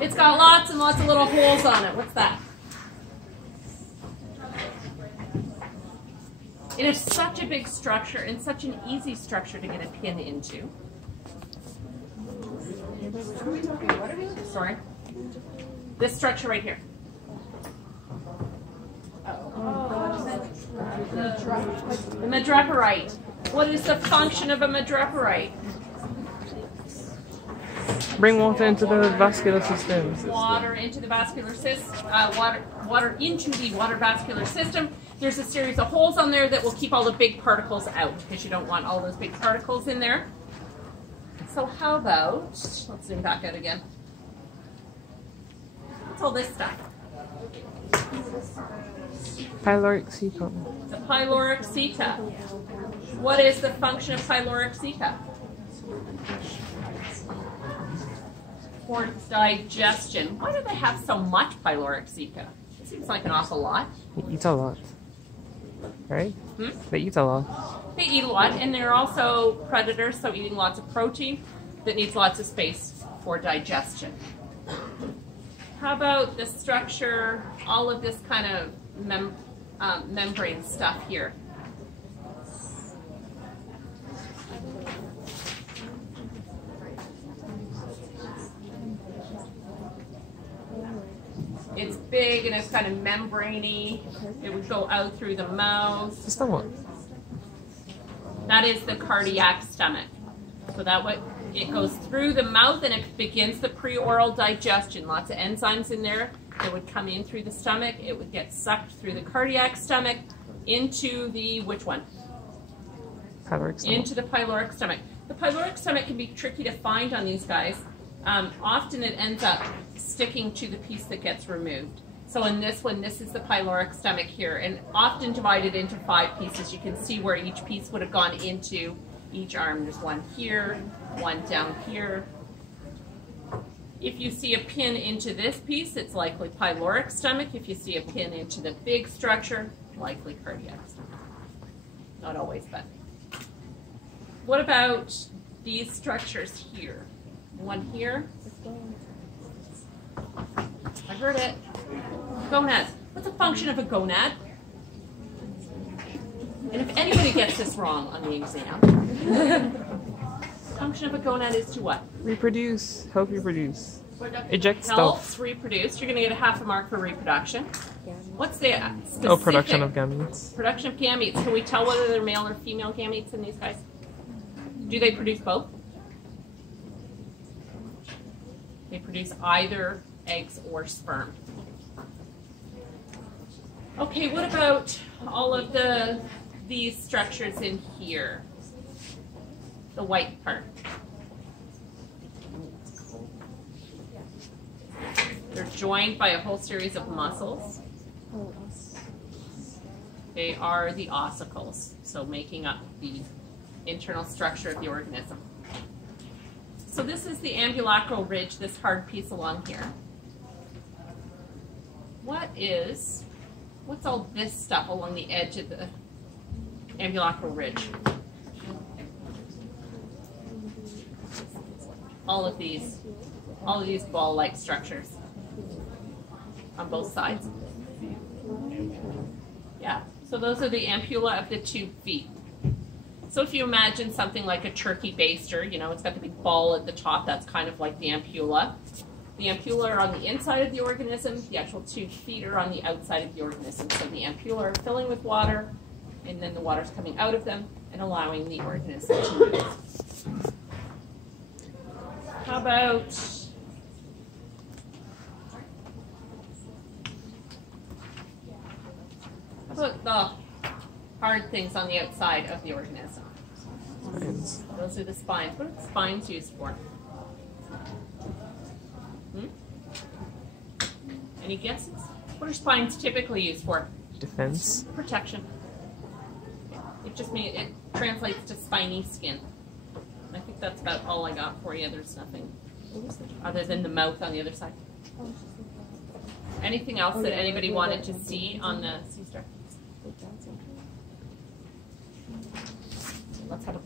It's got lots and lots of little holes on it. What's that? It is such a big structure and such an easy structure to get a pin into. Sorry. This structure right here. The madreporite. What is the function of a madreporite? Bring water into the vascular system. Water into the vascular system. Water into the water vascular system. There's a series of holes on there that will keep all the big particles out because you don't want all those big particles in there. So how about, let's zoom back out again. What's all this stuff? Pyloric ceca. The pyloric ceca. What is the function of pyloric ceca? For digestion. Why do they have so much pyloric ceca? It seems like an awful lot. They eat a lot. Right? They eat a lot. They eat a lot, and they're also predators, so eating lots of protein that needs lots of space for digestion. How about the structure, all of this kind of membrane stuff here? It's big and it's kind of membraney. It would go out through the mouth. The stomach. That is the cardiac stomach. So that way it goes through the mouth and it begins the pre-oral digestion. Lots of enzymes in there that would come in through the stomach. It would get sucked through the cardiac stomach into the, which one? Pyloric stomach. Into the pyloric stomach. The pyloric stomach can be tricky to find on these guys. Often it ends up sticking to the piece that gets removed. So in this one, this is the pyloric stomach here, and often divided into 5 pieces. You can see where each piece would have gone into each arm. There's one here, one down here. If you see a pin into this piece, it's likely pyloric stomach. If you see a pin into the big structure, likely cardiac stomach. Not always, but. What about these structures here? One here. I heard it. Gonads. What's the function of a gonad? And if anybody gets this wrong on the exam, function of a gonad is to what? Reproduce. Help reproduce. Eject Helps stuff. reproduce. You're going to get a half a mark for reproduction. What's the specific? Oh, production of gametes. Production of gametes. Can we tell whether they're male or female gametes in these guys? Do they produce both? They produce either eggs or sperm. Okay, what about all of these structures in here? The white part. They're joined by a whole series of muscles. They are the ossicles, so making up the internal structure of the organism. So this is the ambulacral ridge, this hard piece along here. What's all this stuff along the edge of the ambulacral ridge? All of these ball-like structures on both sides. Yeah, so those are the ampulla of the 2 feet. So if you imagine something like a turkey baster, you know, it's got the big ball at the top, that's kind of like the ampulla. The ampulla are on the inside of the organism, the actual 2 feet are on the outside of the organism. So the ampulla are filling with water, and then the water's coming out of them and allowing the organism to move. How about the hard things on the outside of the organism? Spines. Those are the spines. What are the spines used for? Any guesses? What are spines typically used for? Defense. Protection. It just means it translates to spiny skin. I think that's about all I got for you. There's nothing other than the mouth on the other side. Anything else that anybody wanted to see on the sea star? Let's have a